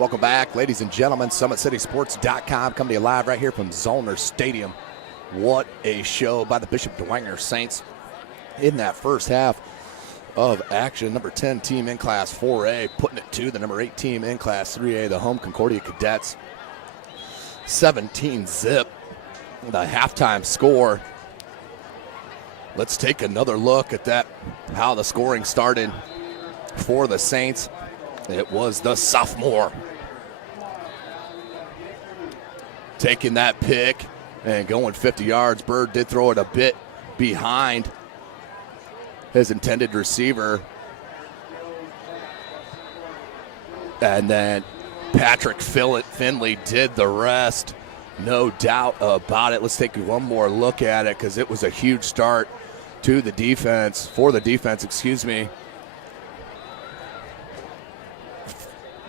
Welcome back, ladies and gentlemen. SummitCitySports.com coming to you live right here from Zollner Stadium. What a show by the Bishop Dwenger Saints in that first half of action. Number 10 team in Class 4A putting it to the number 8 team in Class 3A, the home Concordia Cadets. 17-zip, the halftime score. Let's take another look at that, how the scoring started for the Saints. It was the sophomore taking that pick and going 50 yards. Bird did throw it a bit behind his intended receiver. And then Patrick Finley did the rest. No doubt about it. Let's take one more look at it because it was a huge start to the defense, for the defense, excuse me.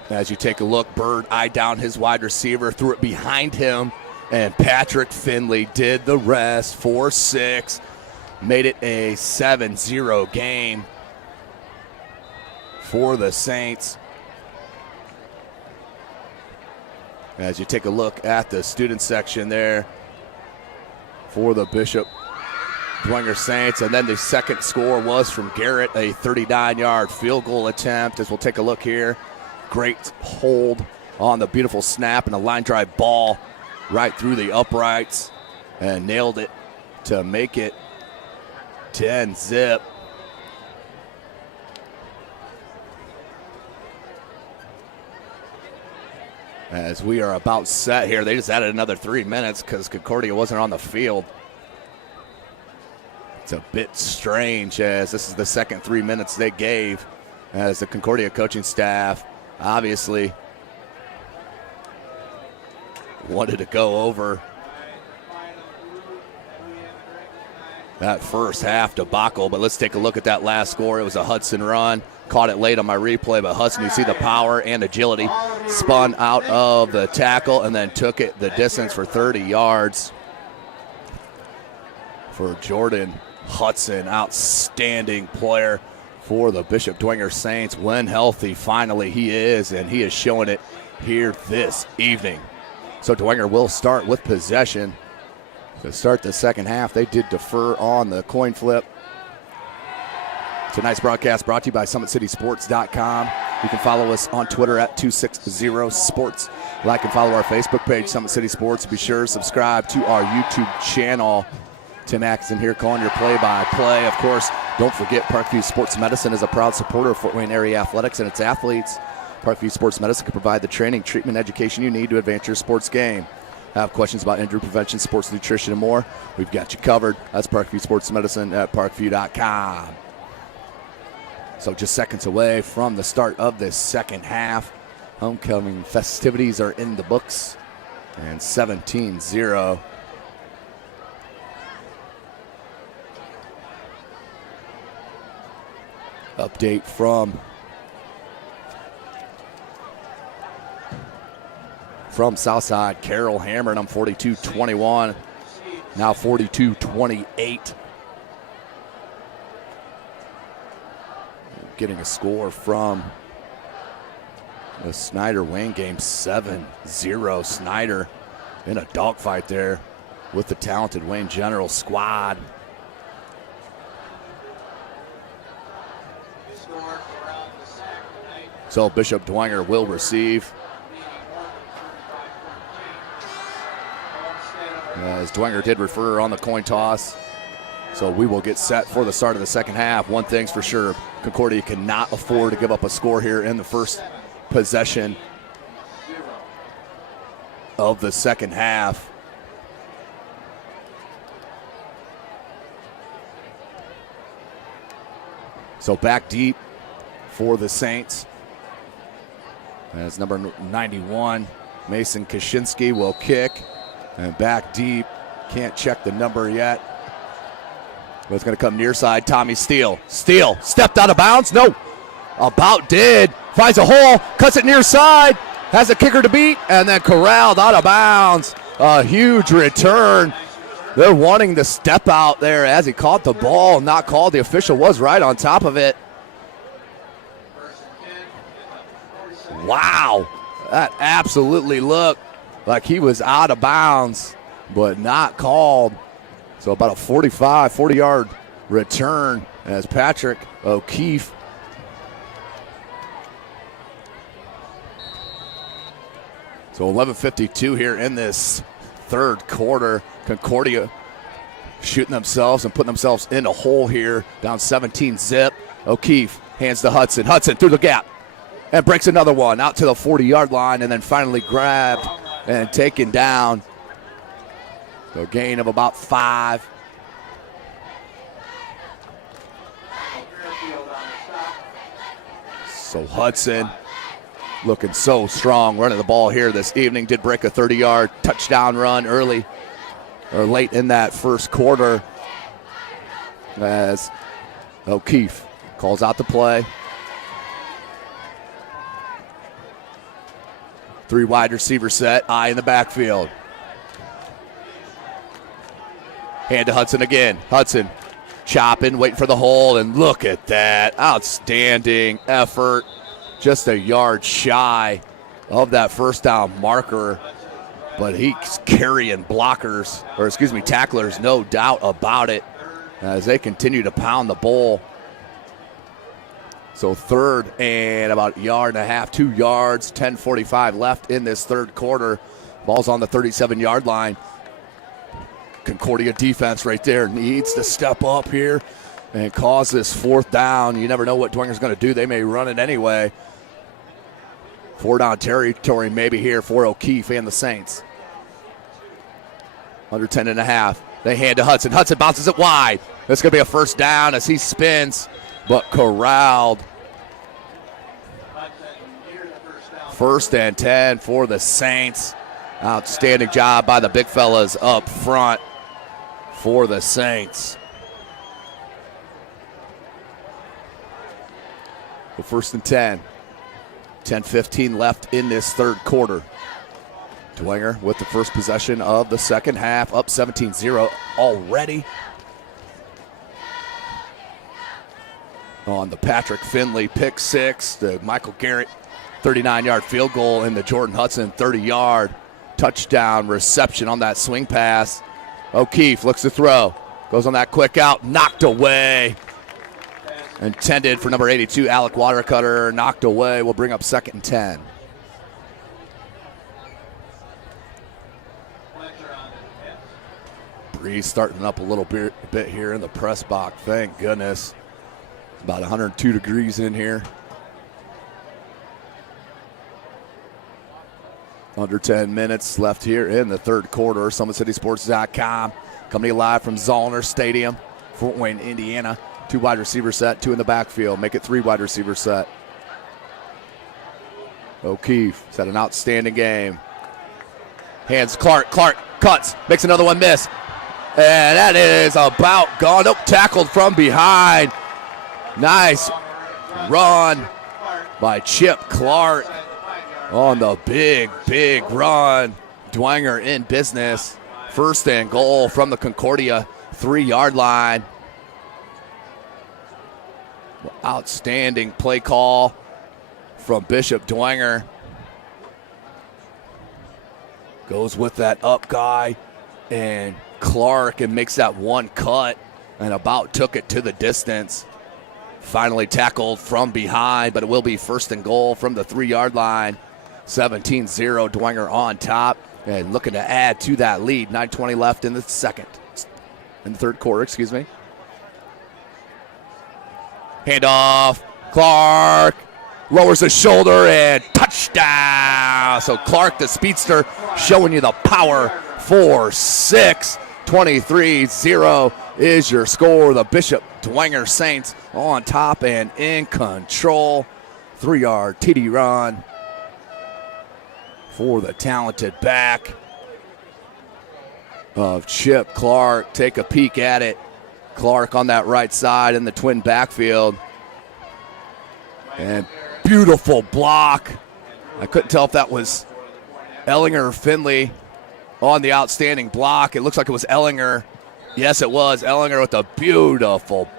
As you take a look, Bird eyed down his wide receiver, threw it behind him, and Patrick Finley did the rest. 4-6, made it a 7-0 game for the Saints. As you take a look at the student section there for the Bishop Dwenger Saints. And then the second score was from Garrett, a 39-yard field goal attempt. As we'll take a look here. Great hold on the beautiful snap and a line drive ball right through the uprights and nailed it to make it 10-zip. As we are about set here, they just added another 3 minutes because Concordia wasn't on the field. It's a bit strange as this is the second 3 minutes they gave, as the Concordia coaching staff obviously wanted to go over that first half debacle. But let's take a look at that last score. It was a Hudson run. Caught it late on my replay, but Hudson, you see the power and agility, spun out of the tackle and then took it the distance for 30 yards for Jordan Hudson. Outstanding player for the Bishop Dwenger Saints. When healthy, finally he is, and he is showing it here this evening. So Dwenger will start with possession to start the second half. They did defer on the coin flip. Tonight's broadcast brought to you by SummitCitySports.com. You can follow us on Twitter at 260sports. Like and follow our Facebook page, Summit City Sports. Be sure to subscribe to our YouTube channel. Tim Atkinson here calling your play-by-play. Of course, don't forget Parkview Sports Medicine is a proud supporter of Fort Wayne area athletics and its athletes. Parkview Sports Medicine can provide the training, treatment, and education you need to advance your sports game. Have questions about injury prevention, sports nutrition, and more? We've got you covered. That's Parkview Sports Medicine at parkview.com. So just seconds away from the start of this second half. Homecoming festivities are in the books. And 17-0. Update from Southside. Carroll hammered them 42-21. Now 42-28. Getting a score from the Snyder-Wayne game, 7-0. Snyder in a dogfight there with the talented Wayne General squad. So Bishop Dwenger will receive. As Dwenger did refer on the coin toss. So we will get set for the start of the second half. One thing's for sure, Concordia cannot afford to give up a score here in the first possession of the second half. So back deep for the Saints. As number 91, Mason Kaczynski will kick. And back deep, can't check the number yet. But it's going to come near side. Tommy Steele. Steele stepped out of bounds. No. About did. Finds a hole. Cuts it near side. Has a kicker to beat. And then corralled out of bounds. A huge return. They're wanting to step out there as he caught the ball. Not called. The official was right on top of it. Wow. That absolutely looked like he was out of bounds, but not called. So about a 40-yard return as Patrick O'Keefe so 11:52 here in this third quarter. Concordia shooting themselves and putting themselves in a hole here, down 17-zip. O'Keefe hands to Hudson. Hudson through the gap and breaks another one out to the 40-yard line, and then finally grabbed and taken down. A gain of about 5. So Hudson looking so strong running the ball here this evening. Did break a 30-yard touchdown run early or late in that first quarter as O'Keefe calls out the play. 3 wide receiver set, eye in the backfield. Hand to Hudson again. Hudson chopping, waiting for the hole, and look at that. Outstanding effort. Just a yard shy of that first down marker, but he's carrying tacklers, no doubt about it, as they continue to pound the ball. So third and about a yard and a half, 2 yards, 10:45 left in this third quarter. Ball's on the 37-yard line. Concordia defense right there needs to step up here and cause this fourth down. You never know what Dwenger's going to do. They may run it anyway. 4-down territory maybe here for O'Keefe and the Saints. Under 10.5. They hand to Hudson. Hudson bounces it wide. That's going to be a first down as he spins, but corralled. First and 10 for the Saints. Outstanding job by the big fellas up front for the Saints. The first and 10. 10:15 left in this third quarter. Dwenger with the first possession of the second half, up 17-0 already. On the Patrick Finley pick six, the Michael Garrett 39-yard field goal, and the Jordan Hudson 30-yard touchdown reception on that swing pass. O'Keefe looks to throw, goes on that quick out, knocked away. Intended for number 82, Alec Watercutter, knocked away. Will bring up second and 10. Breeze starting up a little bit here in the press box. Thank goodness. About 102 degrees in here. Under 10 minutes left here in the third quarter. SummitCitySports.com. Coming live from Zollner Stadium, Fort Wayne, Indiana. 2 wide receiver set, 2 in the backfield. Make it 3 wide receiver set. O'Keefe has had an outstanding game. Hands Clark. Clark cuts, makes another one miss. And that is about gone. Nope, tackled from behind. Nice run by Chip Clark on the big run. Dwenger in business. First and goal from the Concordia 3-yard line. Outstanding play call from Bishop Dwenger. Goes with that up guy and Clark and makes that one cut and about took it to the distance. Finally tackled from behind, but it will be first and goal from the 3-yard line. 17-0, Dwenger on top and looking to add to that lead. 9:20 left in the third quarter, excuse me. Handoff, Clark lowers his shoulder and touchdown. So Clark, the speedster, showing you the power. 4-6, 23-0 is your score. The Bishop Dwenger Saints on top and in control. 3-yard TD run for the talented back of Chip Clark. Take a peek at it. Clark on that right side in the twin backfield. And beautiful block. I couldn't tell if that was Ellinger or Finley on the outstanding block. It looks like it was Ellinger. Yes, it was Ellinger with a beautiful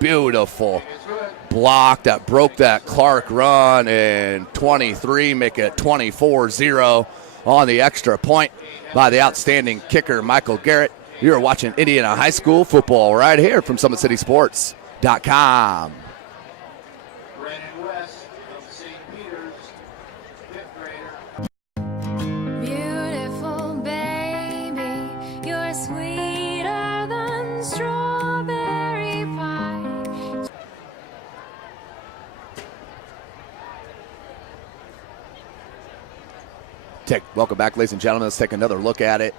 block that broke that Clark run, and 23 make it 24-0 on the extra point by the outstanding kicker, Michael Garrett. You're watching Indiana High School football right here from SummitCitySports.com. Beautiful baby, you're sweeter than strawberry pie. Welcome back, ladies and gentlemen. Let's take another look at it.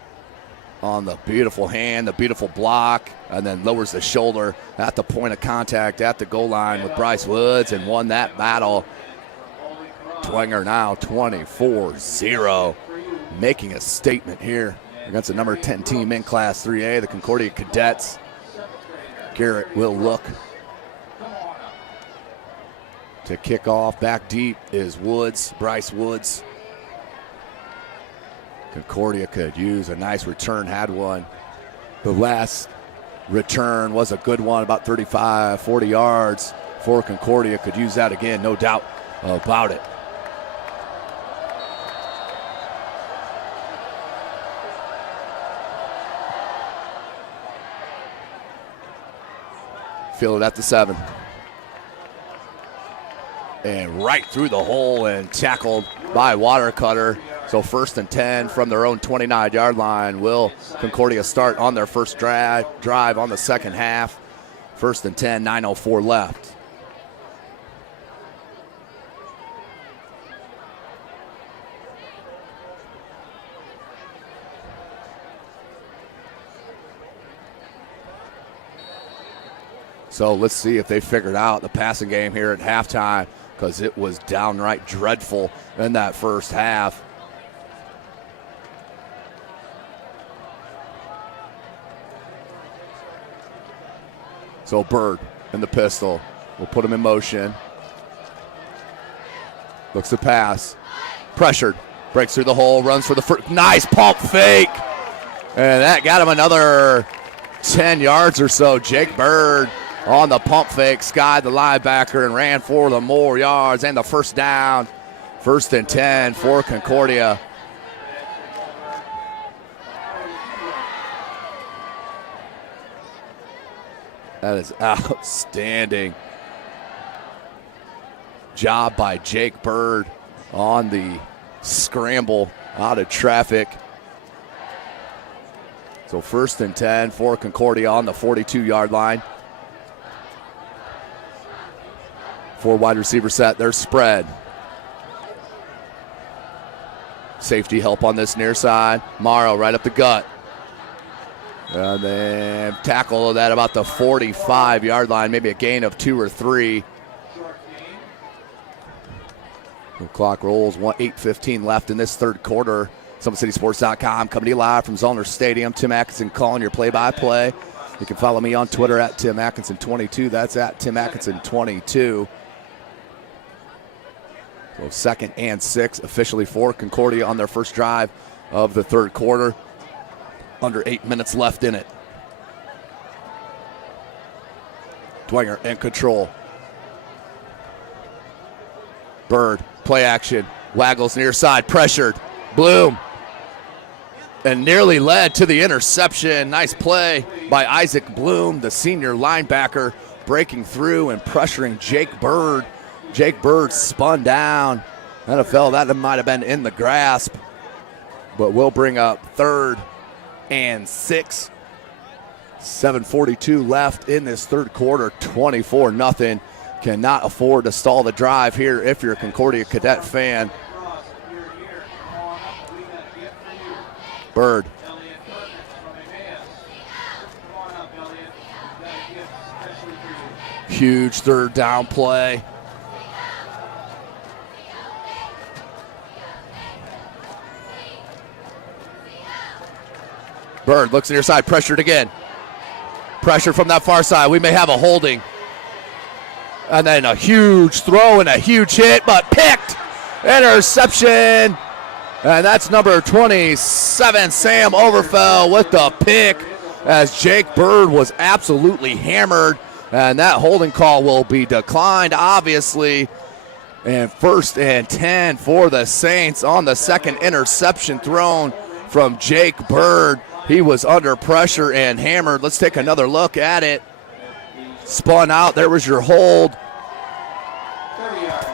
On the beautiful hand, the beautiful block, and then lowers the shoulder at the point of contact at the goal line with Bryce Woods and won that battle. Dwenger now 24-0, making a statement here against the number 10 team in Class 3A, the Concordia Cadets. Garrett will look to kick off. Back deep is Woods, Bryce Woods. Concordia could use a nice return, had one. The last return was a good one, about 35, 40 yards for Concordia. Could use that again, no doubt about it. Feel it at the 7. And right through the hole and tackled by Watercutter. So 1st and 10 from their own 29-yard line. Will Concordia start on their first drive on the second half? 1st and 10, 9:04 left. So let's see if they figured out the passing game here at halftime, because it was downright dreadful in that first half. So Bird in the pistol. We'll put him in motion. Looks to pass. Pressured. Breaks through the hole. Runs for the first. Nice pump fake. And that got him another 10 yards or so. Jake Bird on the pump fake. Skied the linebacker and ran for the more yards and the first down. 1st and 10 for Concordia. That is outstanding job by Jake Bird on the scramble out of traffic. So 1st and 10 for Concordia on the 42-yard line. 4 wide receiver set. They're spread. Safety help on this near side. Morrow right up the gut. And then tackle of that about the 45-yard line, maybe a gain of 2 or 3. The clock rolls, 8:15 left in this third quarter. SummitCitySports.com coming to you live from Zollner Stadium. Tim Atkinson calling your play-by-play. You can follow me on Twitter at Tim Atkinson22. That's at Tim Atkinson22. So 2nd and 6 officially for Concordia on their first drive of the third quarter. Under 8 minutes left in it. Dwenger in control. Bird, play action. Waggles near side, pressured. Bloom. And nearly led to the interception. Nice play by Isaac Bloom, the senior linebacker, breaking through and pressuring Jake Bird. Jake Bird spun down. NFL, that might have been in the grasp, but we'll bring up 3rd and 6. 7:42 left in this third quarter. 24-0. Cannot afford to stall the drive here if you're a Concordia Cadet fan. Bird. Huge third down play. Bird looks near side, pressured again. Pressure from that far side. We may have a holding. And then a huge throw and a huge hit, but picked. Interception. And that's number 27, Sam Overfell, with the pick, as Jake Bird was absolutely hammered And that holding call will be declined, obviously. And 1st and 10 for the Saints on the second interception thrown from Jake Bird. He was under pressure and hammered. Let's take another look at it. Spun out. There was your hold.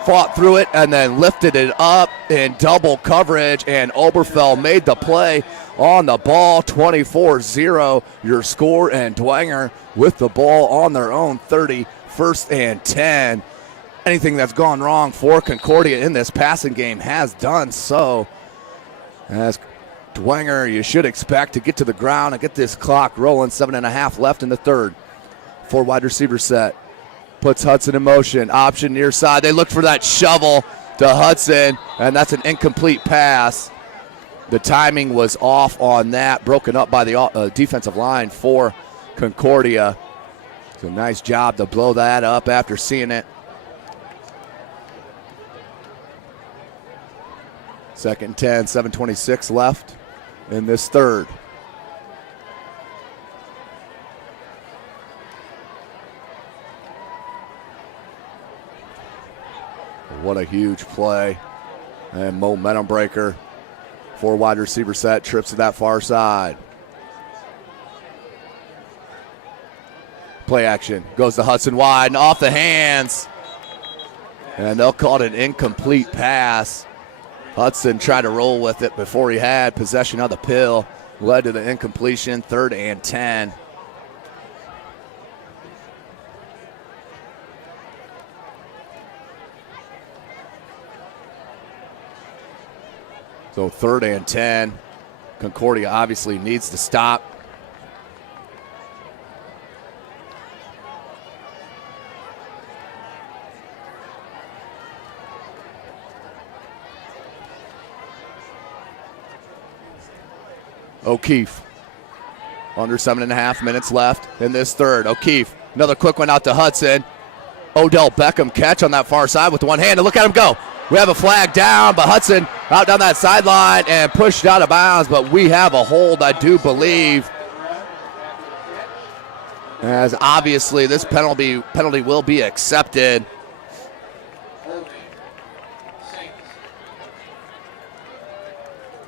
Fought through it and then lifted it up in double coverage. And Oberfeld made the play on the ball. 24-0 your score. And Dwenger with the ball on their own 30. 1st and 10. Anything that's gone wrong for Concordia in this passing game has done so. As Dwenger, you should expect to get to the ground and get this clock rolling. 7.5 left in the third. 4 wide receiver set. Puts Hudson in motion. Option near side. They look for that shovel to Hudson, and that's an incomplete pass. The timing was off on that. Broken up by the defensive line for Concordia. It's a nice job to blow that up after seeing it. 2nd and 10, 7:26 left in this third. What a huge play and momentum breaker. 4 wide receiver set, trips to that far side. Play action, goes to Hudson wide and off the hands. And they'll call it an incomplete pass. Hudson tried to roll with it before he had possession of the pill. Led to the incompletion, 3rd and 10. So 3rd and 10. Concordia obviously needs to stop. O'Keefe. Under 7.5 minutes left in this third. O'Keefe, another quick one out to Hudson. Odell Beckham catch on that far side with one hand, and look at him go. We have a flag down, but Hudson out down that sideline and pushed out of bounds, but we have a hold, I do believe. As obviously this penalty will be accepted.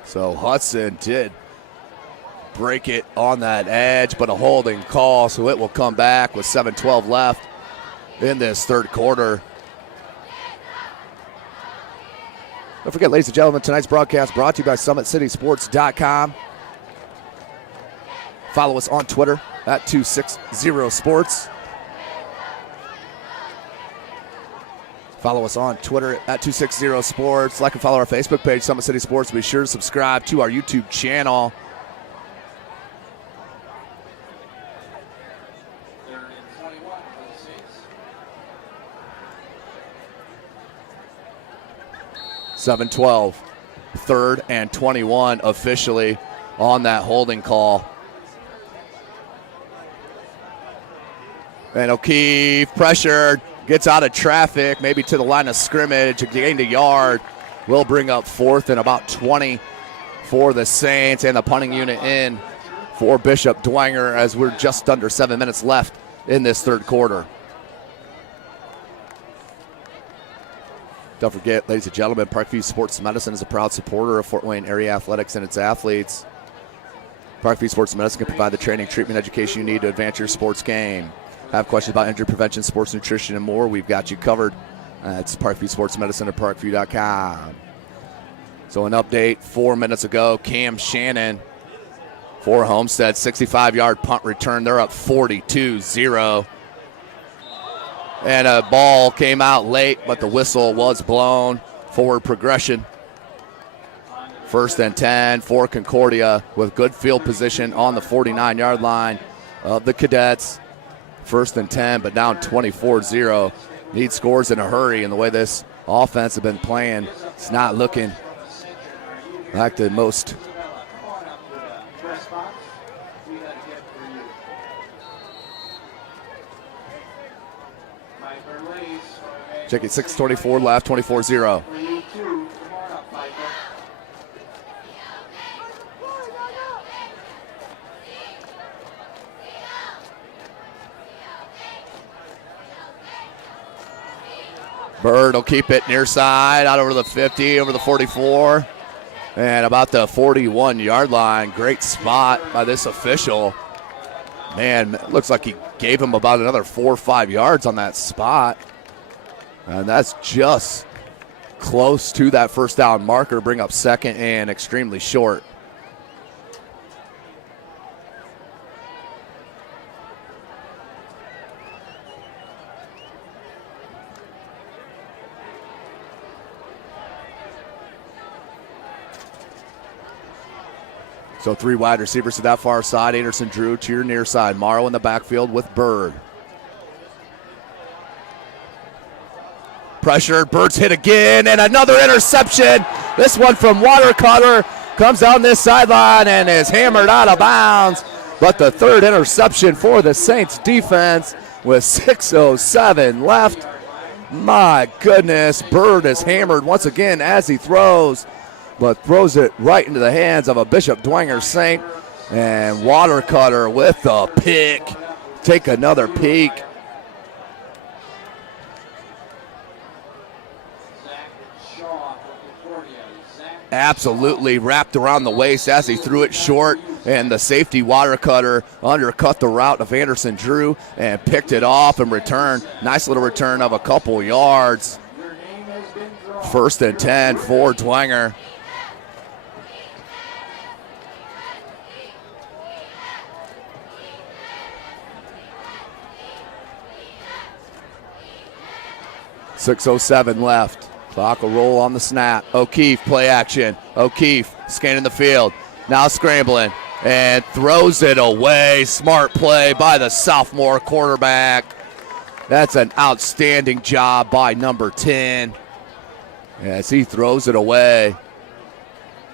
So Hudson did break it on that edge, but a holding call, so it will come back with 7:12 left in this third quarter. Don't forget, ladies and gentlemen, tonight's broadcast brought to you by SummitCitySports.com. Follow us on Twitter at 260sports. Follow us on Twitter at 260sports. Like and follow our Facebook page, Summit City Sports. Be sure to subscribe to our YouTube channel. .7-12, 3rd and 21 officially on that holding call. And O'Keefe pressured, gets out of traffic, maybe to the line of scrimmage, gained a yard. Will bring up 4th and about 20 for the Saints, and the punting unit in for Bishop Dwenger as we're just under 7 minutes left in this third quarter. Don't forget, ladies and gentlemen, Parkview Sports Medicine is a proud supporter of Fort Wayne area athletics and its athletes. Parkview Sports Medicine can provide the training, treatment, education you need to advance your sports game. Have questions about injury prevention, sports nutrition, and more? We've got you covered. It's Parkview Sports Medicine at parkview.com. So an update 4 minutes ago, Cam Shannon for Homestead, 65-yard punt return. They're up 42-0. And a ball came out late, but the whistle was blown. Forward progression. 1st and 10 for Concordia with good field position on the 49-yard line of the Cadets. 1st and 10, but down 24-0. Need scores in a hurry, and the way this offense has been playing, it's not looking like the most. Check it, 6:24 left, 24-0. Bird will keep it near side, out over the 50, over the 44, and about the 41-yard line. Great spot by this official. Man, it looks like he gave him about another 4 or 5 yards on that spot. And that's just close to that first down marker. Bring up second and extremely short. So 3 wide receivers to that far side. Anderson Drew to your near side. Morrow in the backfield with Bird. Pressured, Bird's hit again, and another interception. This one from Watercutter comes down this sideline and is hammered out of bounds. But the third interception for the Saints defense with 6:07 left. My goodness, Bird is hammered once again as he throws, but throws it right into the hands of a Bishop Dwenger Saint. And Watercutter with the pick. Take another peek. Absolutely wrapped around the waist as he threw it short, and the safety Watercutter undercut the route of Anderson Drew and picked it off and returned. Nice little return of a couple yards. 1st and 10 for Dwenger. .607 left. Clock will roll on the snap. O'Keefe, play action. O'Keefe scanning the field. Now scrambling and throws it away. Smart play by the sophomore quarterback. That's an outstanding job by number 10 as he throws it away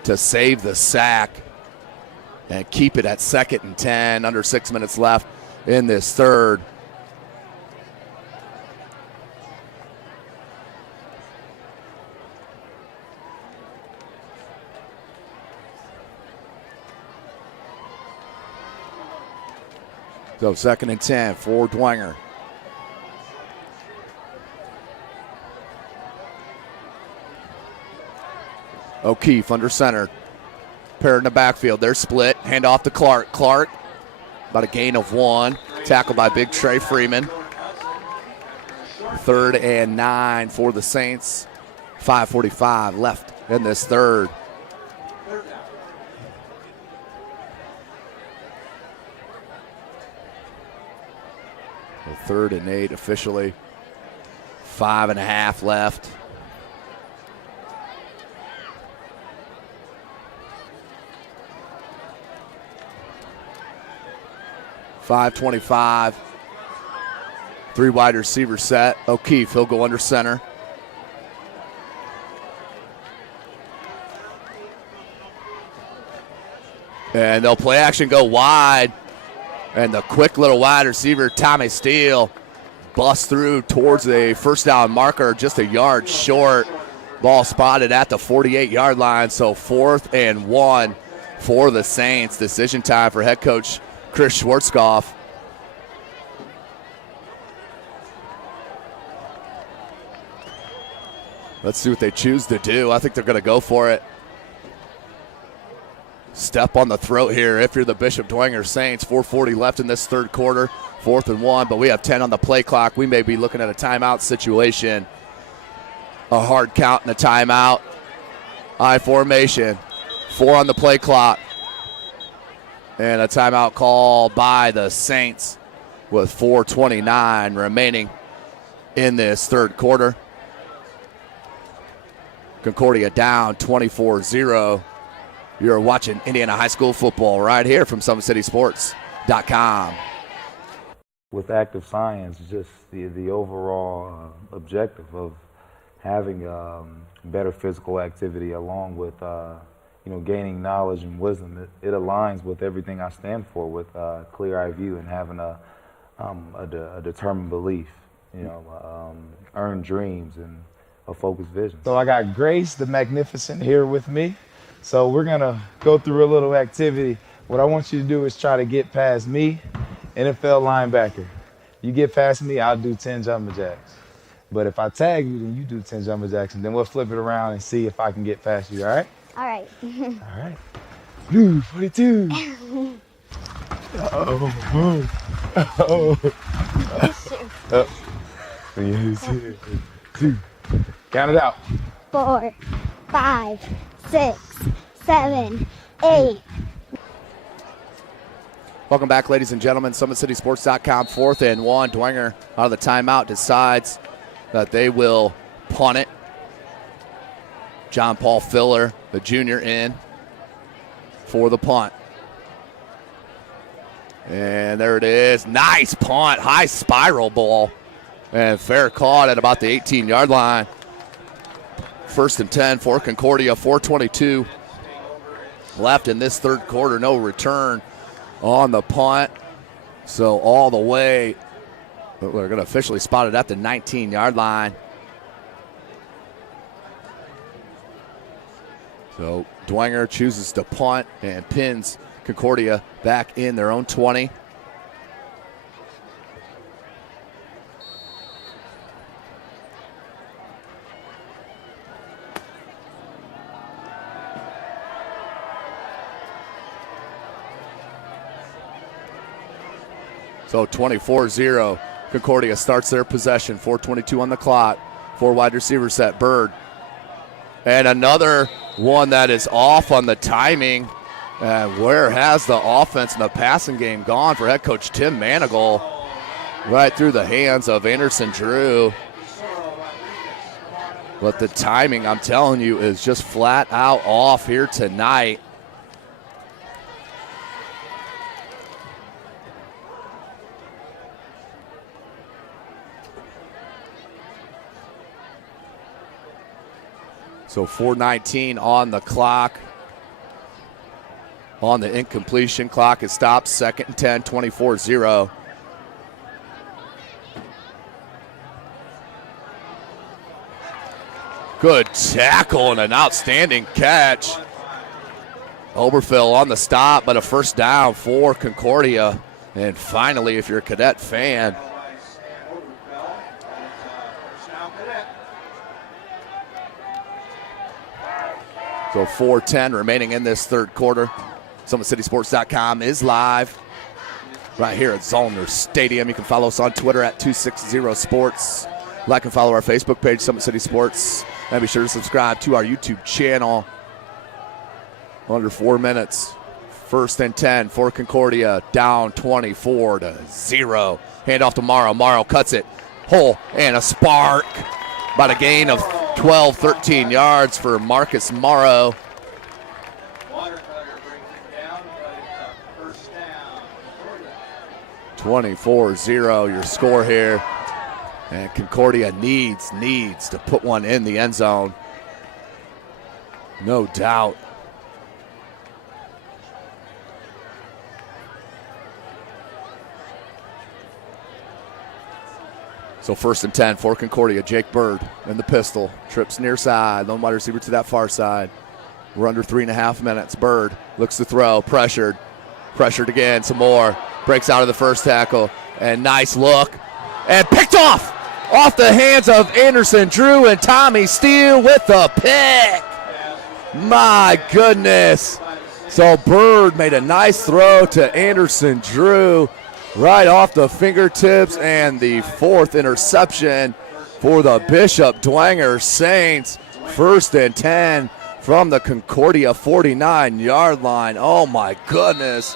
to save the sack and keep it at 2nd and 10. Under 6 minutes left in this third. So 2nd and 10 for Dwenger. O'Keefe under center. Pair in the backfield. They're split. Hand off to Clark. Clark, about a gain of 1. Tackled by big Trey Freeman. 3rd and 9 for the Saints. 5:45 left in this third. The 3rd and 8 officially. 5.5 left. .525. 3 wide receiver set. O'Keefe, he'll go under center. And they'll play action, go wide. And the quick little wide receiver, Tommy Steele, busts through towards the first down marker, just a yard short. Ball spotted at the 48-yard line, so 4th and 1 for the Saints. Decision time for head coach Chris Schwarzkopf. Let's see what they choose to do. I think they're going to go for it. Step on the throat here if you're the Bishop Dwenger Saints. 4:40 left in this third quarter. 4th and 1, but we have 10 on the play clock. We may be looking at a timeout situation. A hard count and a timeout. I formation. 4 on the play clock. And a timeout call by the Saints with 4:29 remaining in this third quarter. Concordia down 24-0. You're watching Indiana High School football right here from SummitCitySports.com. With active science, just the overall objective of having better physical activity along with gaining knowledge and wisdom, it aligns with everything I stand for, with clear-eye view and having a determined belief, earned dreams and a focused vision. So I got Grace the Magnificent here with me. So we're gonna go through a little activity. What I want you to do is try to get past me, NFL linebacker. You get past me, I'll do 10 jumping jacks. But if I tag you, then you do 10 jumping jacks, and then we'll flip it around and see if I can get past you, all right? All right. All right. Blue 42. Oh. 3, 2. Count it out. 4, 5, 6, 7, 8. Welcome back, ladies and gentlemen. SummitCitySports.com, 4th and 1. Dwenger out of the timeout decides that they will punt it. John Paul Filler, the junior, in for the punt. And there it is. Nice punt. High spiral ball. And fair caught at about the 18-yard line. 1st and 10 for Concordia. 4:22 left in this third quarter. No return on the punt. So all the way, but we're going to officially spot it at the 19-yard line. So Dwenger chooses to punt and pins Concordia back in their own 20. So 24-0, Concordia starts their possession. 4:22 on the clock. 4 wide receiver set. Bird. And another one that is off on the timing. And where has the offense and the passing game gone for head coach Tim Manigal? Right through the hands of Anderson Drew. But the timing, I'm telling you, is just flat out off here tonight. So 4:19 on the clock. On the incompletion clock, it stops. 2nd and 10, 24-0. Good tackle and an outstanding catch. Oberfell on the stop, but a first down for Concordia. And finally, if you're a Cadet fan, so 4:10 remaining in this third quarter. SummitCitySports.com is live right here at Zollner Stadium. You can follow us on Twitter at 260sports. Like and follow our Facebook page, Summit City Sports. And be sure to subscribe to our YouTube channel. Under 4 minutes. 1st and 10 for Concordia. Down 24-0. Hand off to Morrow. Morrow cuts it. Hole and a spark. About a gain of 12, 13 yards for Marcus Morrow. 24-0 your score here. And Concordia needs to put one in the end zone. No doubt. So 1st and 10 for Concordia. Jake Bird in the pistol. Trips near side. Lone wide receiver to that far side. We're under 3.5 minutes. Bird looks to throw. Pressured. Pressured again. Some more. Breaks out of the first tackle. And nice look. And picked off. Off the hands of Anderson Drew and Tommy Steele with the pick. My goodness. So Bird made a nice throw to Anderson Drew. Right off the fingertips, and the 4th interception for the Bishop Dwenger Saints. 1st and 10 from the Concordia 49-yard line. Oh my goodness.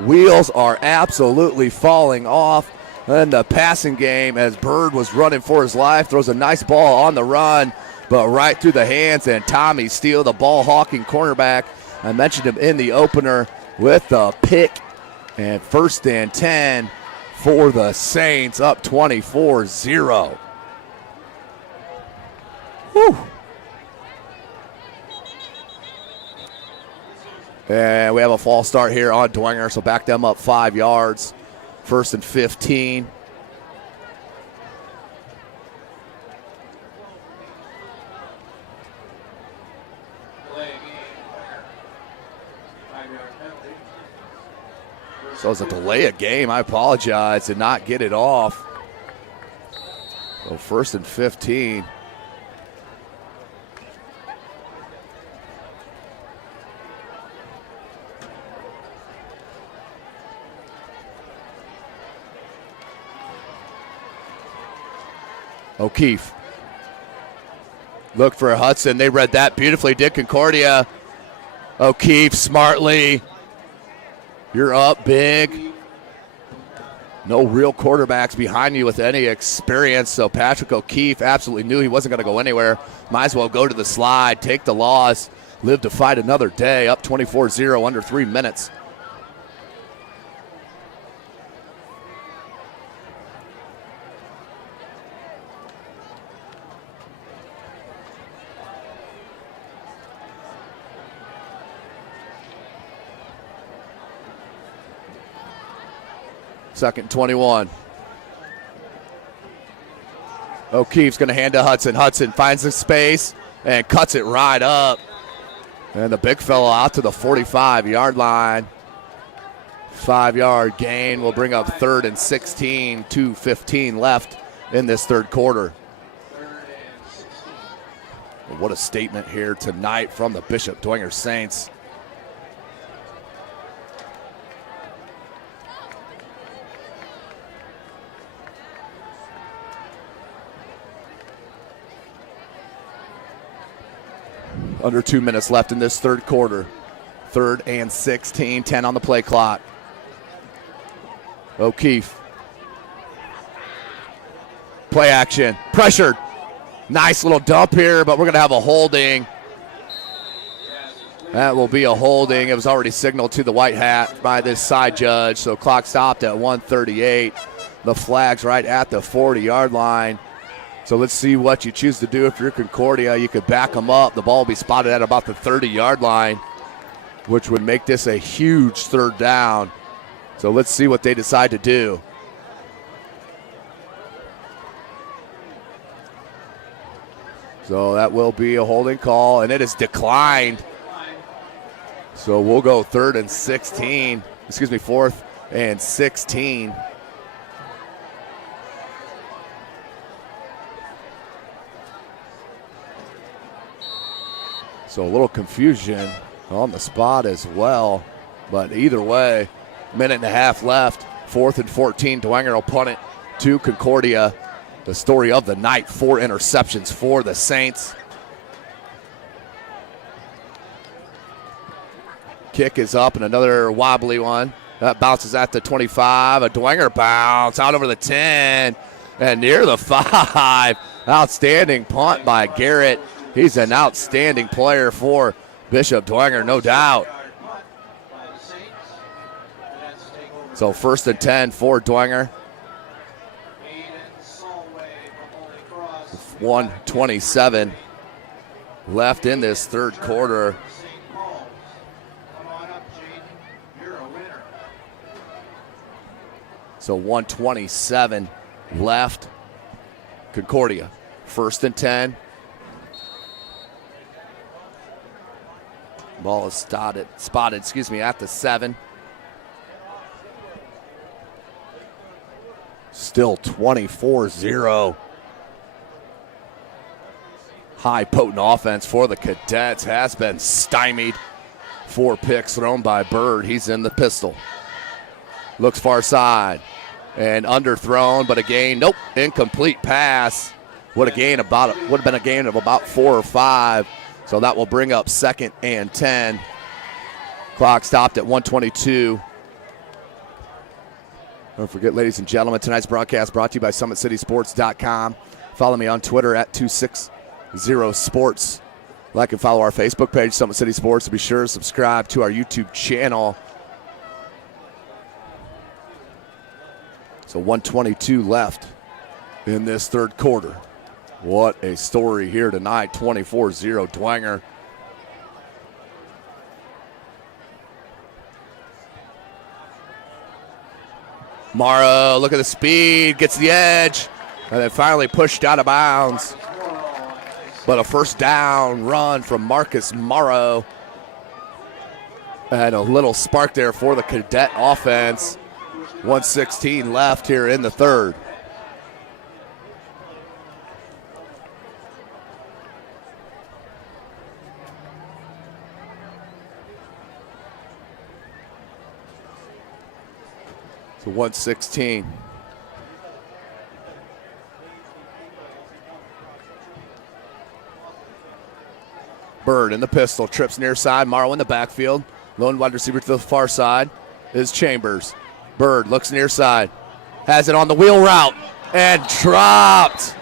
Wheels are absolutely falling off in the passing game as Bird was running for his life. Throws a nice ball on the run, but right through the hands, and Tommy Steele, the ball-hawking cornerback. I mentioned him in the opener with the pick. And 1st and 10 for the Saints, up 24-0. Whew. And we have a false start here on Dwenger, so back them up 5 yards. 1st and 15. So it's a delay of game. I apologize. Did not get it off. So first and 15. O'Keefe. Look for Hudson. They read that beautifully, did Concordia. O'Keefe smartly. You're up big. No real quarterbacks behind you with any experience, so Patrick O'Keefe absolutely knew he wasn't going to go anywhere. Might as well go to the slide, take the loss, live to fight another day, up 24-0, under 3 minutes. Second 21. O'Keefe's going to hand to Hudson. Hudson finds the space and cuts it right up. And the big fella out to the 45-yard line. 5-yard gain will bring up third and 16, 2:15 left in this third quarter. What a statement here tonight from the Bishop Dwenger Saints. Under 2 minutes left in this third quarter. Third and 16, 10 on the play clock. O'Keefe. Play action, pressured. Nice little dump here, but we're going to have a holding. That will be a holding. It was already signaled to the white hat by this side judge, so clock stopped at 1:38. The flag's right at the 40-yard line. So let's see what you choose to do. If you're Concordia, you could back them up. The ball will be spotted at about the 30-yard line, which would make this a huge third down. So let's see what they decide to do. So that will be a holding call, and it is declined. So we'll go fourth and 16. So a little confusion on the spot as well. But either way, minute and a half left. 4th and 14. Dwenger will punt it to Concordia. The story of the night, 4 interceptions for the Saints. Kick is up and another wobbly one. That bounces at the 25. A Dwenger bounce out over the 10 and near the 5. Outstanding punt by Garrett. He's an outstanding player for Bishop Dwenger, no doubt. So 1st and 10 for Dwenger. 1:27 left in this third quarter. So 1:27 left. Concordia, 1st and 10. Ball is spotted at the 7. Still 24-0. High potent offense for the Cadets has been stymied. 4 picks thrown by Bird. He's in the pistol. Looks far side and underthrown, but a gain. Nope, incomplete pass. Would have been a gain of about 4 or 5. So that will bring up 2nd and 10. Clock stopped at 1:22. Don't forget, ladies and gentlemen, tonight's broadcast brought to you by SummitCitySports.com. Follow me on Twitter at 260sports. Like and follow our Facebook page, Summit City Sports. Be sure to subscribe to our YouTube channel. So 1:22 left in this third quarter. What a story here tonight, 24-0 Dwenger. Morrow, look at the speed, gets the edge, and then finally pushed out of bounds. But a first down run from Marcus Morrow. And a little spark there for the Cadet offense. 1:16 left here in the third. So 116. Bird in the pistol, trips near side. Morrow in the backfield. Lone wide receiver to the far side is Chambers. Bird looks near side. Has it on the wheel route and dropped.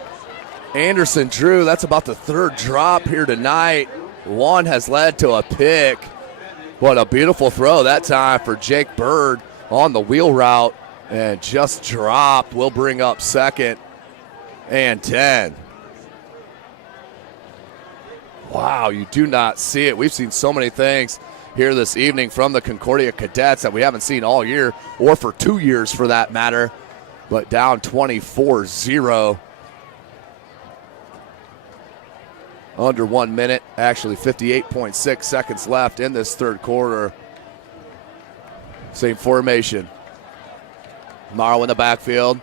Anderson Drew, that's about the third drop here tonight. One has led to a pick. What a beautiful throw that time for Jake Bird on the wheel route and just dropped. We'll bring up 2nd and 10. Wow, you do not see it. We've seen so many things here this evening from the Concordia Cadets that we haven't seen all year, or for 2 years for that matter. But down 24-0. Under 1 minute, actually 58.6 seconds left in this third quarter. Same formation. Morrow in the backfield.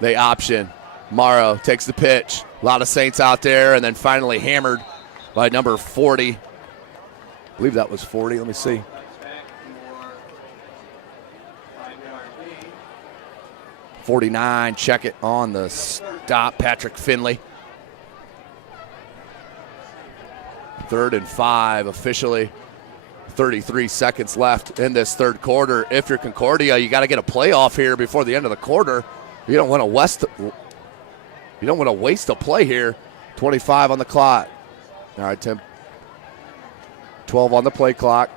They option. Morrow takes the pitch. A lot of Saints out there, and then finally hammered by number 40. I believe that was 40. Let me see. .49, check it on the stop, Patrick Finley. 3rd and 5 officially. 33 seconds left in this third quarter. If you're Concordia, you got to get a playoff here before the end of the quarter. You don't want to waste a play here. 25 on the clock. All right, Tim. 12 on the play clock.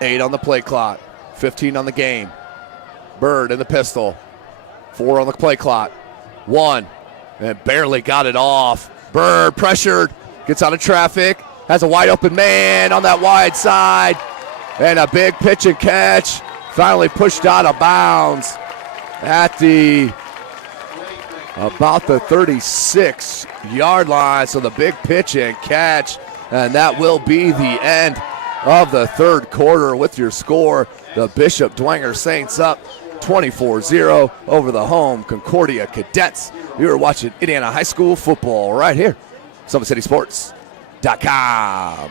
8 on the play clock. 15 on the game. Bird in the pistol. 4 on the play clock. 1. And barely got it off. Bird pressured. Gets out of traffic. Has a wide open man on that wide side. And a big pitch and catch. Finally pushed out of bounds at about the 36-yard line. So the big pitch and catch. And that will be the end of the third quarter with your score. The Bishop Dwenger Saints up 24-0 over the home Concordia Cadets. You are watching Indiana High School football right here. SummitCitySports.com.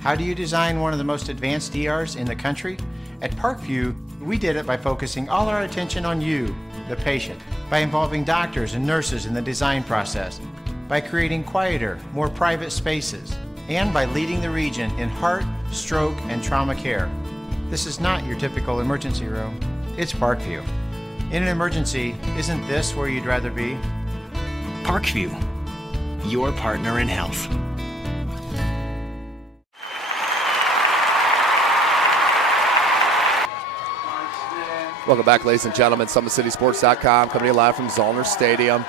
How do you design one of the most advanced ERs in the country? At Parkview, we did it by focusing all our attention on you, the patient, by involving doctors and nurses in the design process, by creating quieter, more private spaces, and by leading the region in heart, stroke, and trauma care. This is not your typical emergency room. It's Parkview. In an emergency, isn't this where you'd rather be? Parkview, your partner in health. Welcome back, ladies and gentlemen. SummitCitySports.com coming to you live from Zollner Stadium.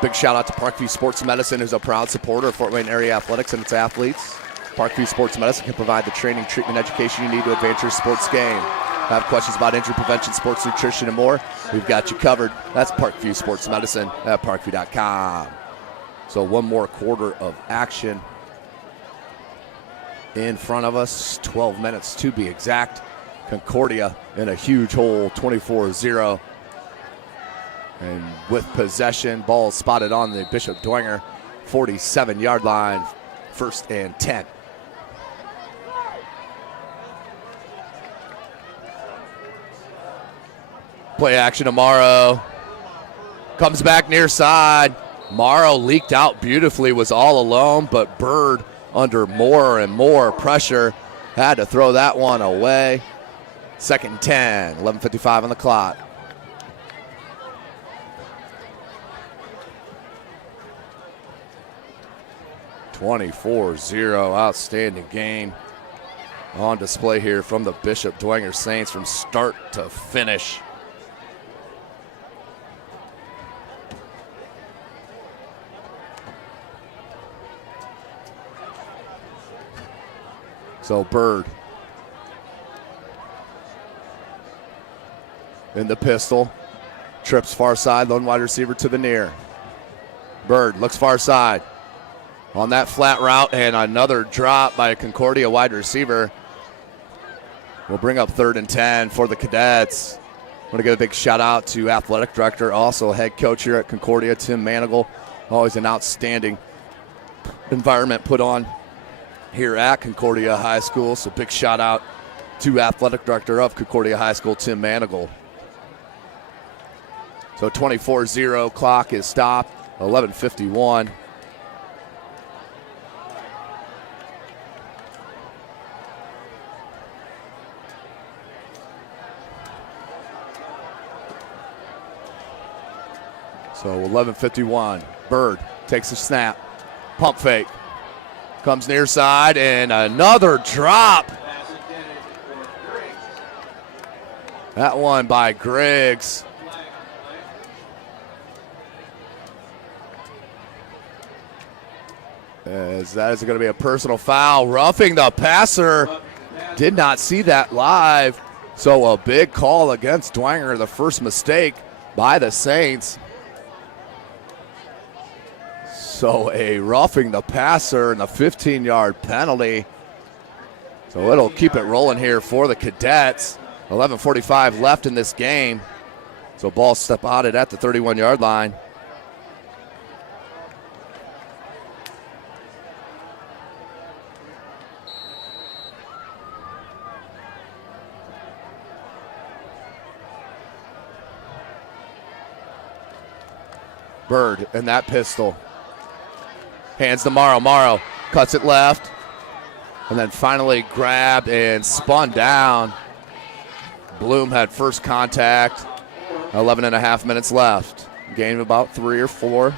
Big shout out to Parkview Sports Medicine, who's a proud supporter of Fort Wayne area athletics and its athletes. Parkview Sports Medicine can provide the training, treatment, education you need to advance your sports game. Have questions about injury prevention, sports nutrition, and more? We've got you covered. That's Parkview Sports Medicine at parkview.com. So one more quarter of action in front of us. 12 minutes to be exact. Concordia in a huge hole, 24-0. And with possession, ball spotted on the Bishop Dwenger 47-yard line, 1st and 10. Play action to Morrow. Comes back near side. Morrow leaked out beautifully, was all alone, but Bird under more and more pressure had to throw that one away. 2nd and 10, 11:55 on the clock. (24-0), outstanding game on display here from the Bishop Dwenger Saints from start to finish. So Bird in the pistol, trips far side, lone wide receiver to the near. Bird looks far side on that flat route, and another drop by a Concordia wide receiver. We'll bring up 3rd and 10 for the Cadets. I want to give a big shout out to athletic director, also head coach here at Concordia, Tim Manigal. Always an outstanding environment put on here at Concordia High School. So big shout out to Athletic Director of Concordia High School, Tim Manigal. So 24-0, clock is stopped, 11:51. So 11:51, Bird takes a snap, pump fake, comes near side, and another drop. That one by Griggs. As that is going to be a personal foul, roughing the passer. Did not see that live. So a big call against Dwenger, the first mistake by the Saints. So a roughing the passer and a 15-yard penalty. So it'll keep it rolling here for the Cadets. 11:45 left in this game. So ball spotted at the 31-yard line. Bird and that pistol. Hands to Morrow. Morrow cuts it left. And then finally grabbed and spun down. Bloom had first contact. 11 and a half minutes left. Gain of about 3 or 4.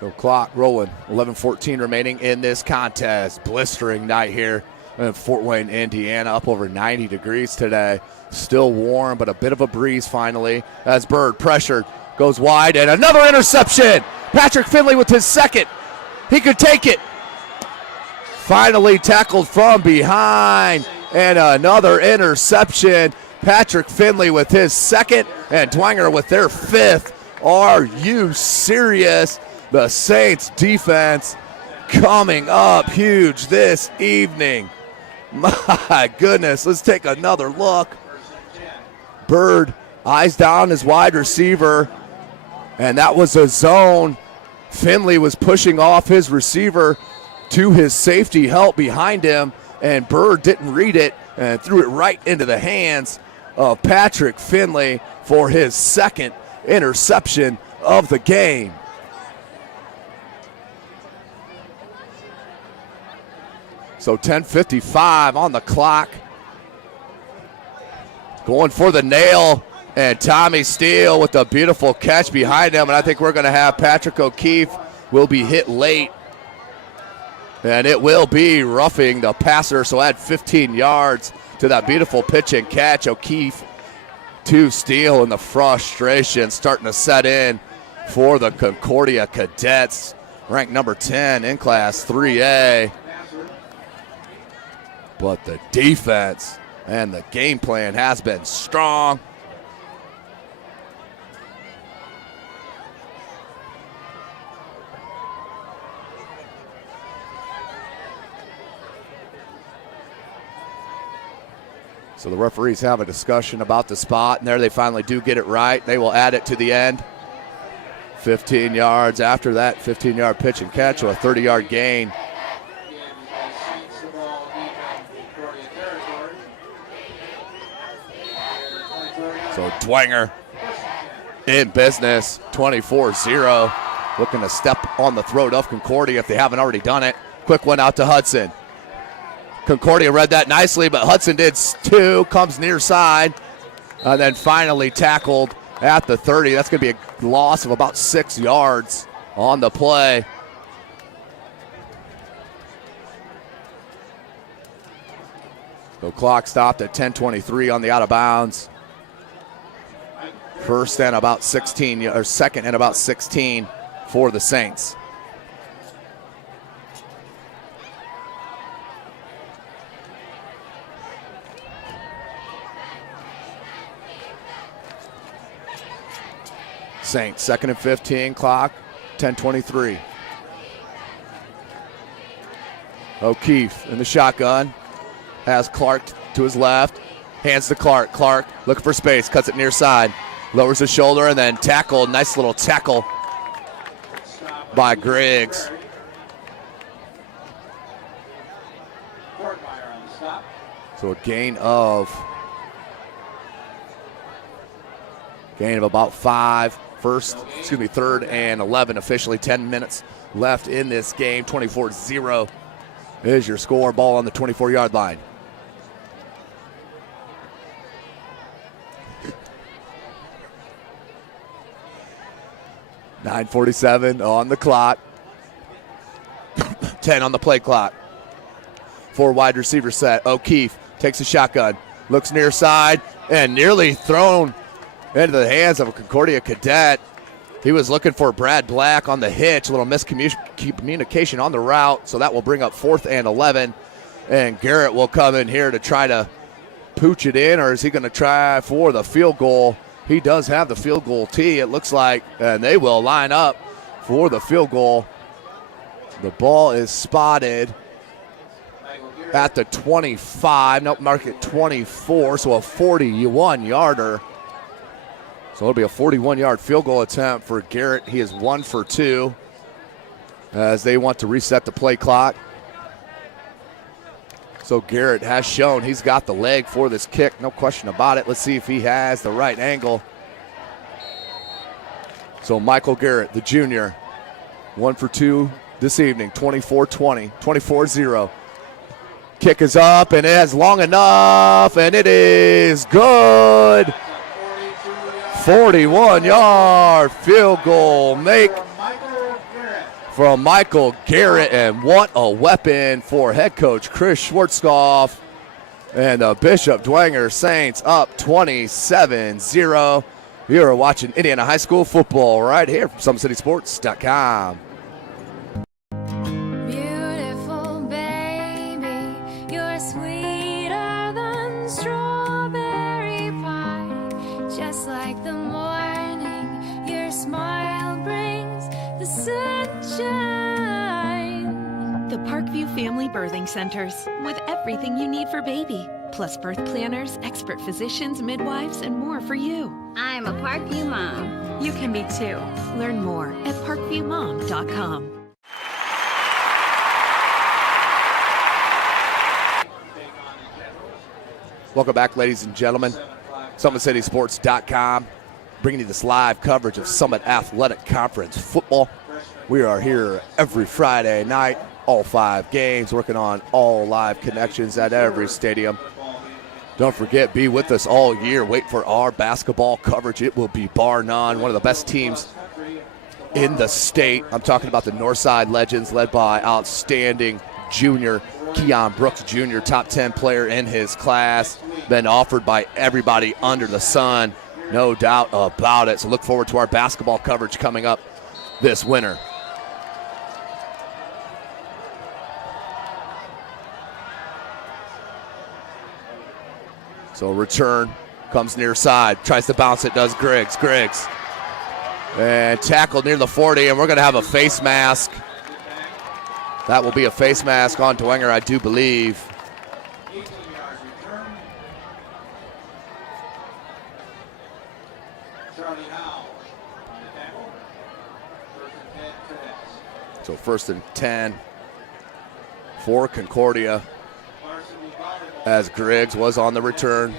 So clock rolling, 11:14 remaining in this contest. Blistering night here in Fort Wayne, Indiana, up over 90 degrees today. Still warm, but a bit of a breeze finally. As Bird pressured, goes wide, and another interception. Patrick Finley with his second. He could take it. Finally tackled from behind, and another interception. Patrick Finley with his second, and Dwenger with their fifth. Are you serious? The Saints defense coming up huge this evening. My goodness, let's take another look. Bird eyes down his wide receiver, and that was a zone. Finley was pushing off his receiver to his safety help behind him, and Bird didn't read it and threw it right into the hands of Patrick Finley for his second interception of the game. So 10:55 on the clock. Going for the nail, and Tommy Steele with a beautiful catch behind him. And I think we're going to have Patrick O'Keefe will be hit late. And it will be roughing the passer, so add 15 yards to that beautiful pitch and catch. O'Keefe to Steele, and the frustration starting to set in for the Concordia Cadets, ranked number 10 in Class 3A. But the defense and the game plan has been strong. So the referees have a discussion about the spot, and there they finally do get it right. They will add it to the end. 15 yards after that 15-yard pitch and catch, or a 30-yard gain. So Dwenger in business, 24-0. Looking to step on the throat of Concordia if they haven't already done it. Quick one out to Hudson. Concordia read that nicely, but Hudson did too. Comes near side. And then finally tackled at the 30. That's going to be a loss of about 6 yards on the play. So clock stopped at 10:23 on the out of bounds. First and about 16, or second and about 16 for the Saints. Saints, second and 15, clock, 10:23. O'Keefe in the shotgun. Has Clark to his left. Hands to Clark. Clark looking for space. Cuts it near side. Lowers his shoulder and then tackle. Nice little tackle by Griggs. So a gain of about 5. Third and 11 officially. 10 minutes left in this game. 24-0 is your score. Ball on the 24-yard line. .9:47 on the clock. 10 on the play clock. 4 wide receiver set. O'Keefe takes a shotgun. Looks near side and nearly thrown into the hands of a Concordia cadet. He was looking for Brad Black on the hitch. A little miscommunication on the route. So that will bring up 4th and 11. And Garrett will come in here to try to pooch it in, or is he going to try for the field goal? He does have the field goal tee, it looks like, and they will line up for the field goal. The ball is spotted at the 25. Nope, mark it 24, so a 41-yarder. So it'll be a 41-yard field goal attempt for Garrett. He is 1 for 2 as they want to reset the play clock. So Garrett has shown he's got the leg for this kick, no question about it. Let's see if he has the right angle. So Michael Garrett, the junior, 1 for 2 this evening, 24-20, 24-0. Kick is up, and it is long enough, and it is good. 41-yard field goal make from Michael Garrett, and what a weapon for head coach Chris Schwarzkopf and the Bishop Dwenger Saints up 27-0. You are watching Indiana High School football right here from SummitCitySports.com. Beautiful baby, you're sweeter than strawberry pie. Just like the morning, your smile brings the sunshine. The Parkview Family Birthing Centers, with everything you need for baby, plus birth planners, expert physicians, midwives, and more for you. I'm a Parkview mom. You can be too. Learn more at parkviewmom.com. Welcome back, ladies and gentlemen. SummitCitySports.com, bringing you this live coverage of Summit Athletic Conference football. We are here every Friday night, all 5 games, working on all live connections at every stadium. Don't forget, be with us all year. Wait for our basketball coverage. It will be bar none. One of the best teams in the state. I'm talking about the Northside Legends, led by outstanding junior Keon Brooks Jr., top 10 player in his class. Been offered by everybody under the sun, no doubt about it. So look forward to our basketball coverage coming up this winter. So return comes near side, tries to bounce it, does Griggs. And tackled near the 40, and we're going to have a face mask. That will be a face mask on Dwenger, I do believe. So 1st and 10 for Concordia, as Griggs was on the return.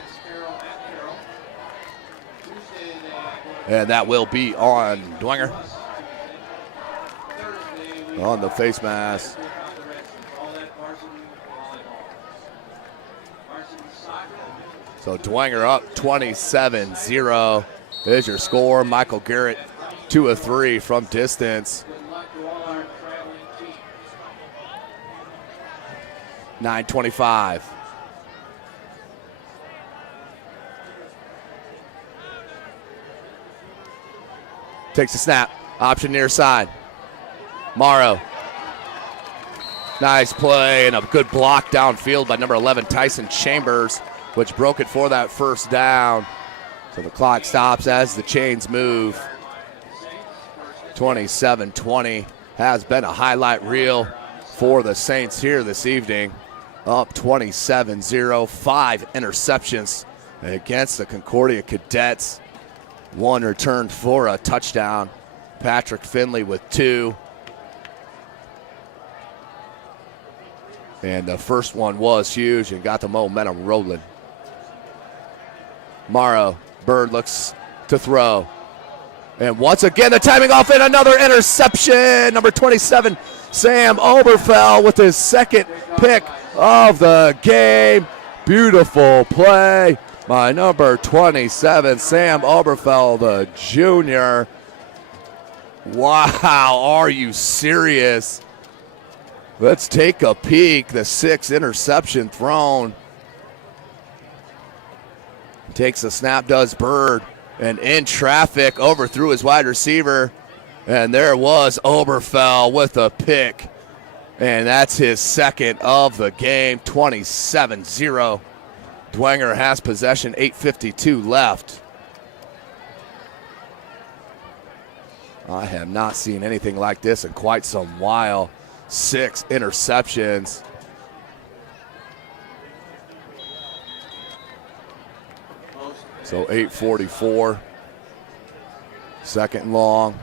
And that will be on Dwenger. On the face mask. So Dwenger up 27-0 is your score. Michael Garrett 2 of 3 from distance. 9:25. Takes a snap. Option near side. Morrow. Nice play and a good block downfield by number 11, Tyson Chambers, which broke it for that first down. So the clock stops as the chains move. 27-20 has been a highlight reel for the Saints here this evening. Up 27-0, 5 interceptions against the Concordia Cadets. 1 returned for a touchdown. Patrick Finley with 2. And the first one was huge and got the momentum rolling. Morrow, Bird looks to throw. And once again, the timing off and another interception. Number 27, Sam Oberfell with his second pick of the game. Beautiful play by number 27, Sam Oberfell, the junior. Wow, are you serious? Let's take a peek. The 6th interception thrown. Takes the snap, does Bird, and in traffic, overthrew his wide receiver. And there was Oberfell with a pick. And that's his second of the game, 27-0. Dwenger has possession, 8:52 left. I have not seen anything like this in quite some while. 6 interceptions. So 8:44. Second and long.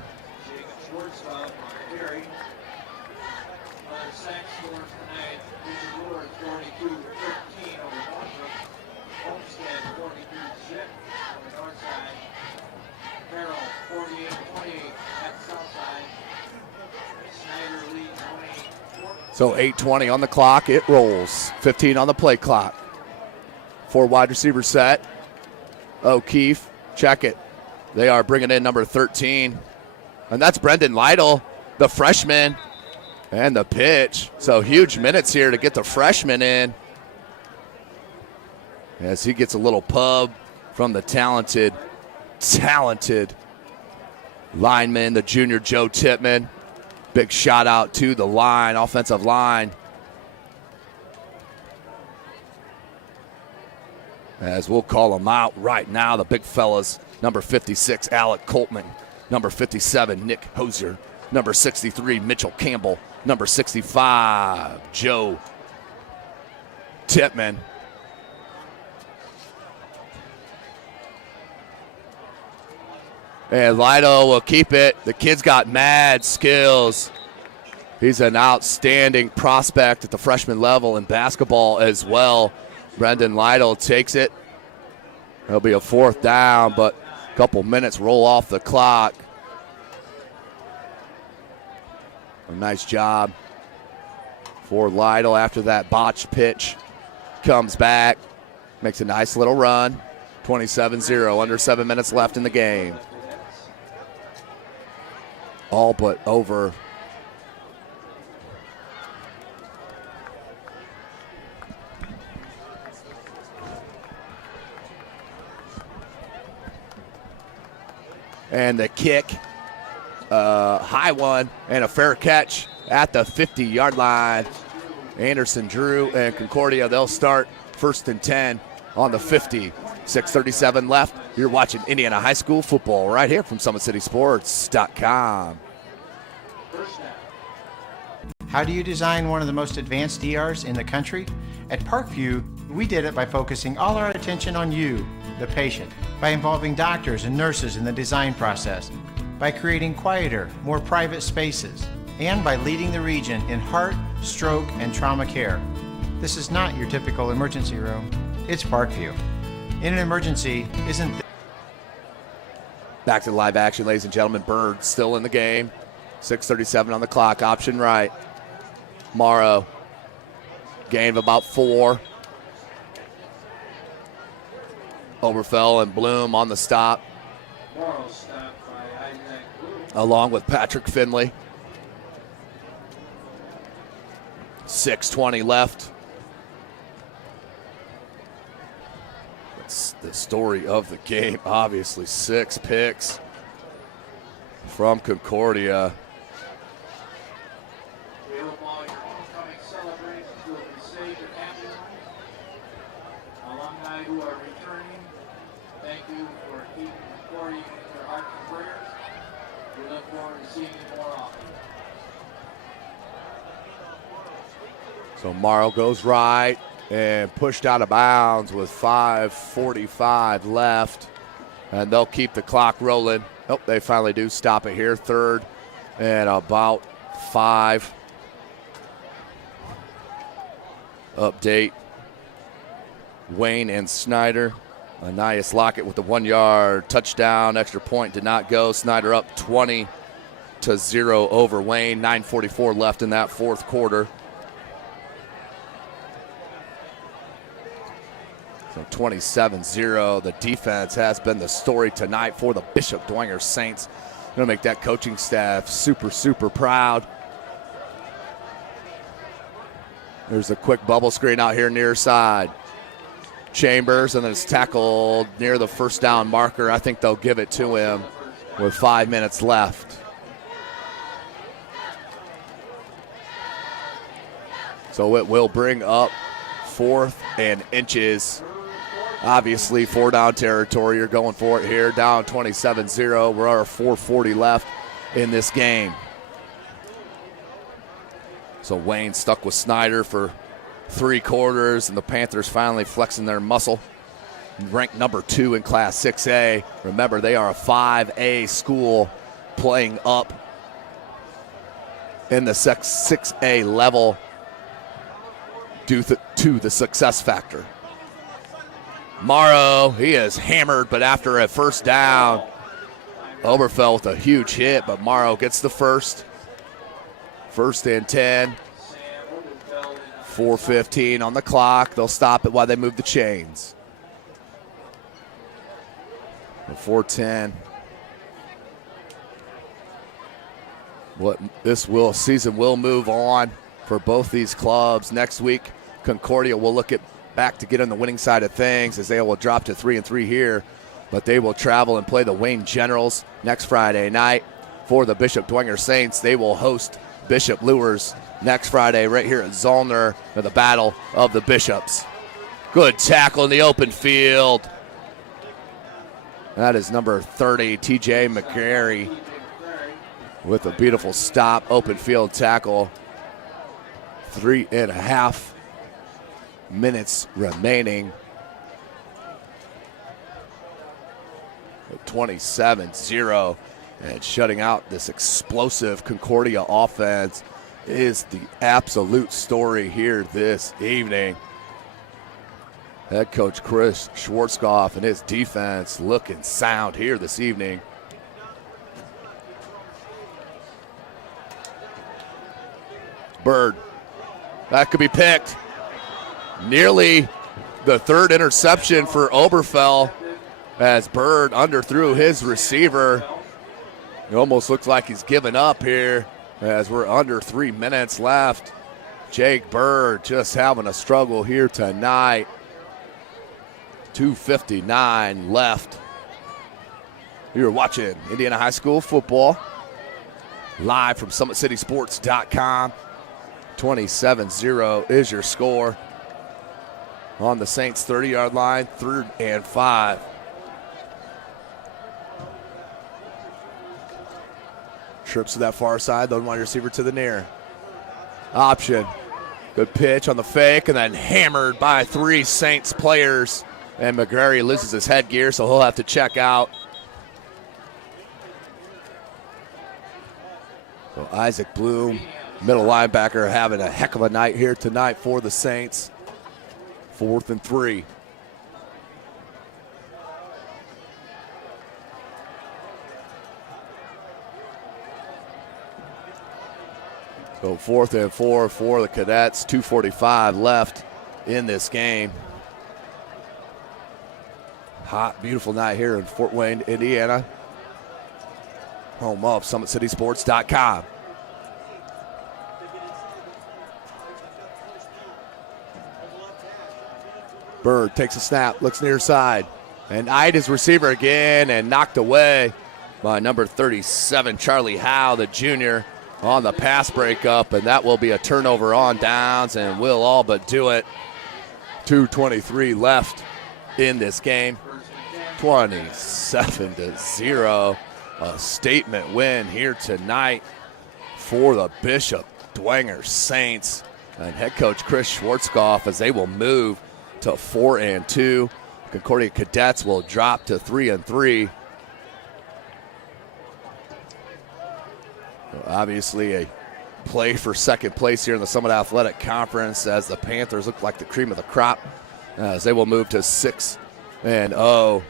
So 8:20 on the clock, it rolls. 15 on the play clock. 4 wide receiver set. O'Keefe, check it. They are bringing in number 13. And that's Brendan Lytle, the freshman, and the pitch. So huge minutes here to get the freshman in. As he gets a little pub from the talented lineman, the junior Joe Tippmann. Big shout out to the line, offensive line. As we'll call them out right now, the big fellas. Number 56, Alec Coltman. Number 57, Nick Hosier. Number 63, Mitchell Campbell. Number 65, Joe Tippmann. And Lido will keep it. The kid's got mad skills. He's an outstanding prospect at the freshman level in basketball as well. Brendan Lytle takes it. It'll be a 4th down, but a couple minutes roll off the clock. A nice job for Lytle after that botched pitch. Comes back, makes a nice little run. 27-0, under 7 minutes left in the game. All but over. And the kick, high one, and a fair catch at the 50-yard line. Anderson Drew and Concordia, they'll start 1st and 10 on the 50. 6:37 left. You're watching Indiana High School football right here from SummitCitySports.com. How do you design one of the most advanced ERs in the country? At Parkview, we did it by focusing all our attention on you, the patient, by involving doctors and nurses in the design process, by creating quieter, more private spaces, and by leading the region in heart, stroke, and trauma care. This is not your typical emergency room. It's Parkview. In an emergency, isn't Back to the live action, ladies and gentlemen. Bird still in the game. 6:37 on the clock. Option right. Morrow. Gain of about 4. Oberfell and Bloom on the stop. Along with Patrick Finley. 6:20 left. That's the story of the game. Obviously, 6 picks from Concordia. Alumni who are returning, thank you for keeping Concordia in your hearts and prayers. We look forward to seeing you more often. So Morrow goes right and pushed out of bounds with 5:45 left. And they'll keep the clock rolling. Oh, they finally do stop it here. 3rd and about 5. Update. Wayne and Snyder. Anias Lockett with the 1-yard touchdown. Extra point did not go. Snyder up 20-0 over Wayne. 9:44 left in that 4th quarter. So 27-0. The defense has been the story tonight for the Bishop Dwenger Saints. Going to make that coaching staff super, super proud. There's a quick bubble screen out here near side. Chambers, and then it's tackled near the first down marker. I think they'll give it to him with 5 minutes left. So it will bring up 4th and inches. Obviously, 4-down territory. You're going for it here. Down 27-0. We're at 4:40 left in this game. So Wayne stuck with Snyder for 3 quarters, and the Panthers finally flexing their muscle. Ranked number 2 in Class 6A. Remember, they are a 5A school playing up in the 6A level due to the success factor. Morrow, he is hammered, but after a first down, Oberfell with a huge hit, but Morrow gets the first. 1st and 10. 4:15 on the clock. They'll stop it while they move the chains. 4:10. This season will move on for both these clubs. Next week, Concordia will look back to get on the winning side of things as they will drop to 3-3 here, but they will travel and play the Wayne Generals next Friday night. For the Bishop Dwenger Saints, they will host Bishop Lures next Friday right here at Zollner for the Battle of the Bishops. Good tackle in the open field. That is number 30, TJ McGarry, with a beautiful stop, open field tackle. 3.5 minutes remaining. 27-0, and shutting out this explosive Concordia offense is the absolute story here this evening. Head coach Chris Schwarzkopf and his defense looking sound here this evening. Bird, that could be picked. Nearly the 3rd interception for Oberfell as Bird underthrew his receiver. It almost looks like he's given up here as we're under 3 minutes left. Jake Bird just having a struggle here tonight. 2:59 left. You're watching Indiana High School football live from SummitCitySports.com. 27-0 is your score on the Saints 30-yard line, 3rd and 5. Trips to that far side, the wide receiver to the near. Option. Good pitch on the fake, and then hammered by 3 Saints players. And McGarry loses his headgear, so he'll have to check out. So Isaac Bloom, middle linebacker, having a heck of a night here tonight for the Saints. 4th and 3. So 4th and 4 for the Cadets. 2:45 left in this game. Hot, beautiful night here in Fort Wayne, Indiana. Home of SummitCitySports.com. Bird takes a snap, looks near side, and eyed his receiver again and knocked away by number 37, Charlie Howe, the junior, on the pass breakup, and that will be a turnover on downs, and will all but do it. 2:23 left in this game. 27-0, a statement win here tonight for the Bishop Dwenger Saints. And head coach Chris Schwarzkopf, as they will move to 4-2. Concordia Cadets will drop to 3-3. Obviously a play for second place here in the Summit Athletic Conference, as the Panthers look like the cream of the crop, as they will move to 6-0.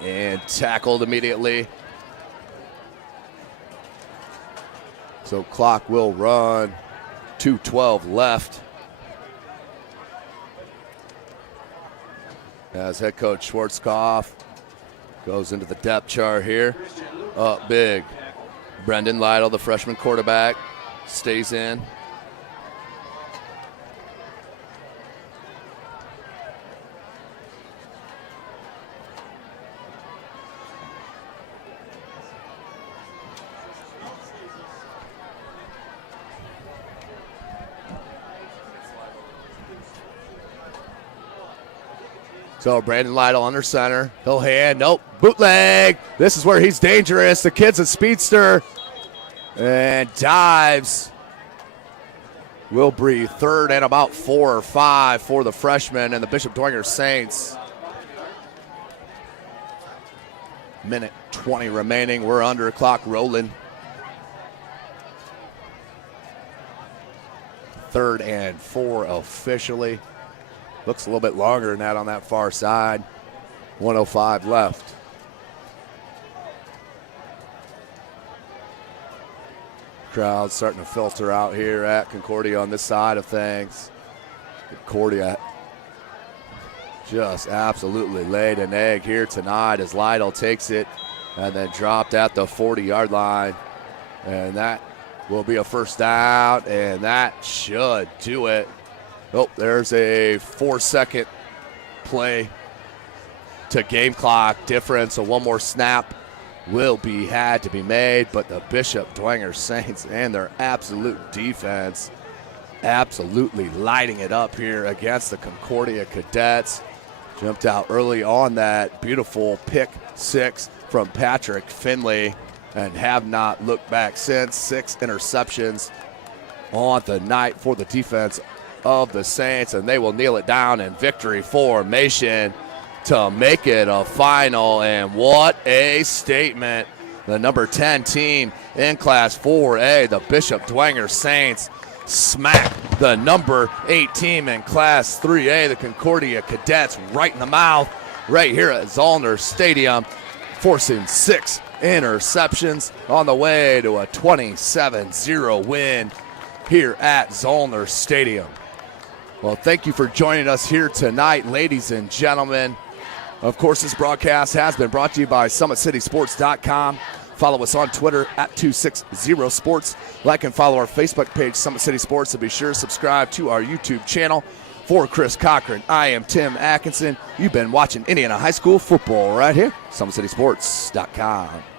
And tackled immediately. So clock will run. 2:12 left. As head coach Schwarzkopf goes into the depth chart here. Up big. Brendan Lytle, the freshman quarterback, stays in. So Brandon Lytle under center. He'll hand. Nope. Bootleg. This is where he's dangerous. The kid's a speedster. And dives. Will breathe. Third and about 4 or 5 for the freshman and the Bishop Dwenger Saints. Minute 20 remaining. We're under, clock rolling. 3rd and 4 officially. Looks a little bit longer than that on that far side. 1:05 left. Crowd starting to filter out here at Concordia on this side of things. Concordia just absolutely laid an egg here tonight as Lytle takes it and then dropped at the 40-yard line. And that will be a first down, and that should do it. Oh, there's a 4-second play to game clock difference. So one more snap will be had to be made, but the Bishop Dwenger Saints and their absolute defense absolutely lighting it up here against the Concordia Cadets. Jumped out early on that beautiful pick 6 from Patrick Finley and have not looked back since. 6 interceptions on the night for the defense of the Saints, and they will kneel it down in victory formation to make it a final. And what a statement. The number 10 team in Class 4A, the Bishop Dwenger Saints, smack the number 8 team in Class 3A, the Concordia Cadets, right in the mouth right here at Zollner Stadium, forcing 6 interceptions on the way to a 27-0 win here at Zollner Stadium. Well, thank you for joining us here tonight, ladies and gentlemen. Of course, this broadcast has been brought to you by SummitCitySports.com. Follow us on Twitter at 260sports. Like and follow our Facebook page, Summit City Sports, and be sure to subscribe to our YouTube channel. For Chris Cochran, I am Tim Atkinson. You've been watching Indiana High School football right here, SummitCitySports.com.